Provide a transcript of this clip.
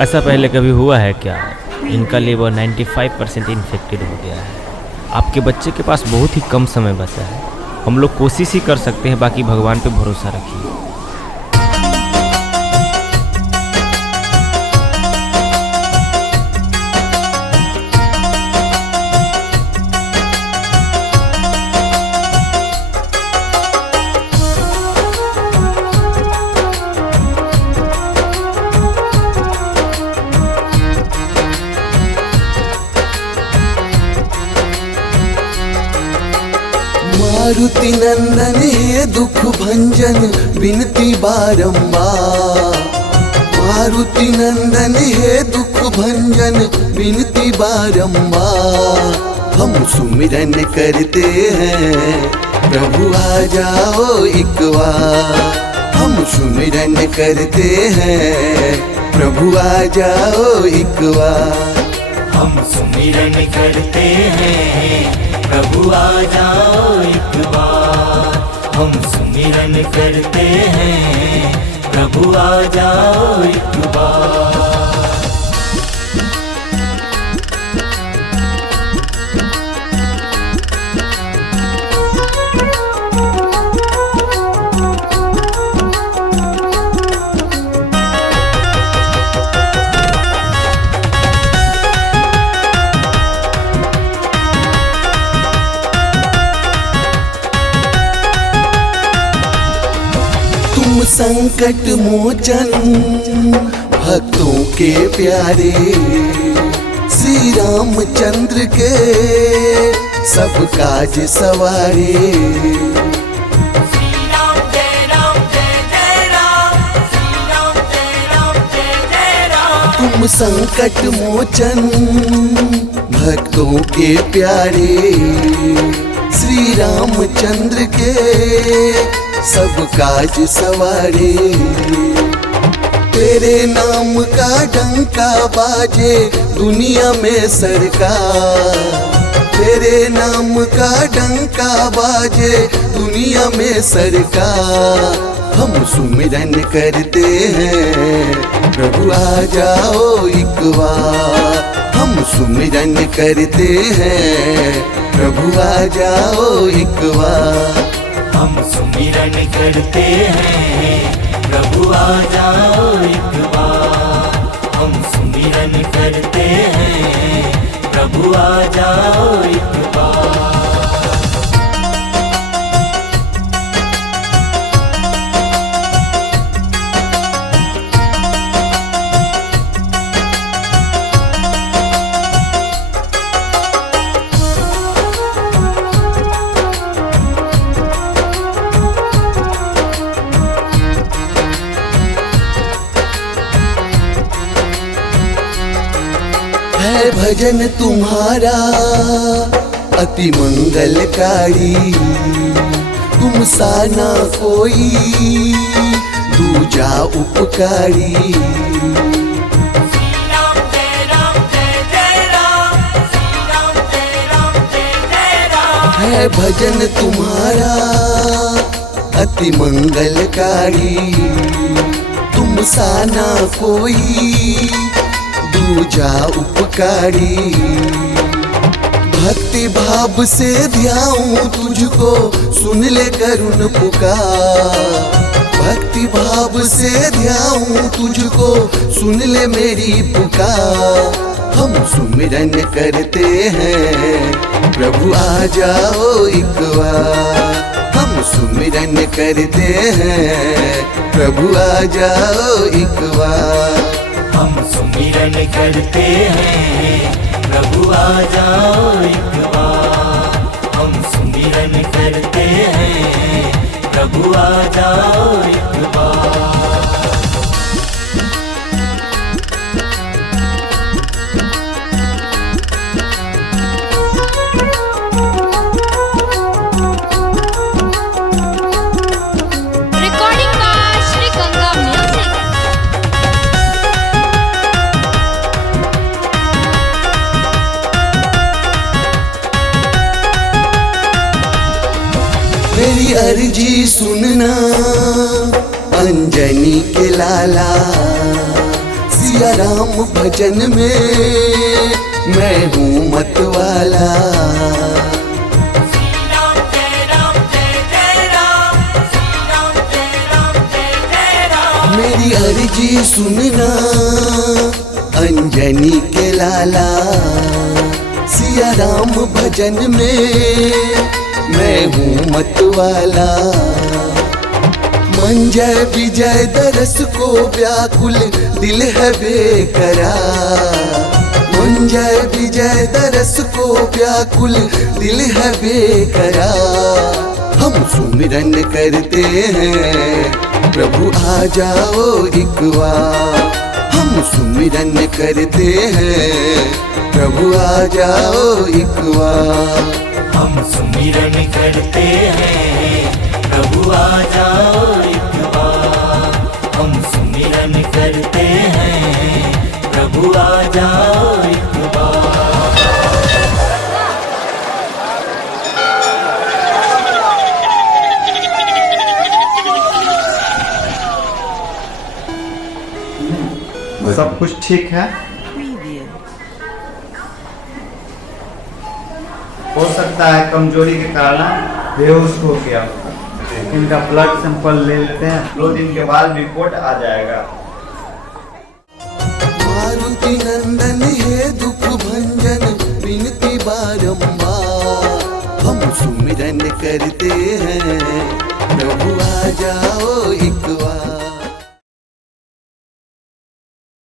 ऐसा पहले कभी हुआ है क्या? इनका लीवर 95% इन्फेक्टेड हो गया है। आपके बच्चे के पास बहुत ही कम समय बचा है। हम लोग कोशिश ही कर सकते हैं, बाकी भगवान पे भरोसा रखिए। मारुति नंदन हे दुख भंजन बिनती बारंबार। मारुति नंदन हे दुख भंजन बिनती बारंबार। हम सुमिरन करते हैं प्रभु आ जाओ एक बार। हम सुमिरन करते हैं प्रभु आ जाओ एक बार। हम सुमिरन करते हैं प्रभु आ जाओ एक बार। हम सुमिरन करते हैं प्रभु आ जाओ एक बार। तुम संकट मोचन भक्तों के प्यारे। श्री रामचंद्र के सब काज सवारे। श्री राम जय राम जय जय राम। श्री राम जय राम जय जय राम। तुम संकट मोचन भक्तों के प्यारे। श्री रामचंद्र के सब काज सवारे। तेरे नाम का डंका बाजे दुनिया में सरकार। तेरे नाम का डंका बाजे दुनिया में सरकार। हम सुमिरन करते हैं प्रभु आ जाओ एक बार। हम सुमिरन करते हैं प्रभु आ जाओ एक बार। हम सुमिरन करते हैं प्रभु आ जाओ एक बार। हम सुमिरन करते हैं प्रभु आ जाओ एक बार। है भजन तुम्हारा अति मंगलकारी। तुम सा ना कोई दूजा उपकारी। श्री राम जय राम जय जय राम। श्री राम जय राम जय जय राम। है भजन तुम्हारा अति मंगलकारी। तुम सा ना कोई दूजा उपकारी। भक्ति भाव से ध्याऊं तुझको सुन ले करुण पुकार। भक्ति भाव से ध्याऊं तुझको सुन ले मेरी पुकार। हम सुमिरन करते हैं प्रभु आ जाओ एक बार। हम सुमिरन करते हैं प्रभु आ जाओ एक बार। हम सुमिरन करते हैं प्रभु आ जाओ एक बार। हम सुमिरन करते हैं प्रभु आ जाओ एक बार। Recording by Shri Ganga Music. मेरी अर्जी सुनना अंजनी के लाला। सिया राम भजन में मैं हूँ मतवाला। श्री राम जय राम, श्री राम जय राम। मेरी अर्जी सुनना अंजनी के लाला। सिया राम भजन में मैं हूँ मतवाला। मन जय विजय दरस को व्याकुल दिल है बेकरार। मन जय विजय दरस को व्याकुल दिल है बेकरार। हम सुमिरन करते हैं प्रभु आ जाओ एक बार। हम सुमिरन करते हैं प्रभु आ जाओ एक बार। हम सुमिरन करते हैं प्रभु आ जाओ एक बार। हम सुमिरन करते हैं प्रभु आ जाओ एक बार। सब कुछ ठीक है। हो सकता है कमजोरी के कारण बेहोश हो गया। इनका ब्लड सैंपल ले लेते हैं, 2 दिन के बाद रिपोर्ट आ जाएगा। मारुति नंदन है दुख भंजन विनती बारंबार। हम सुमिरन करते हैं प्रभु आ जाओ एक बार।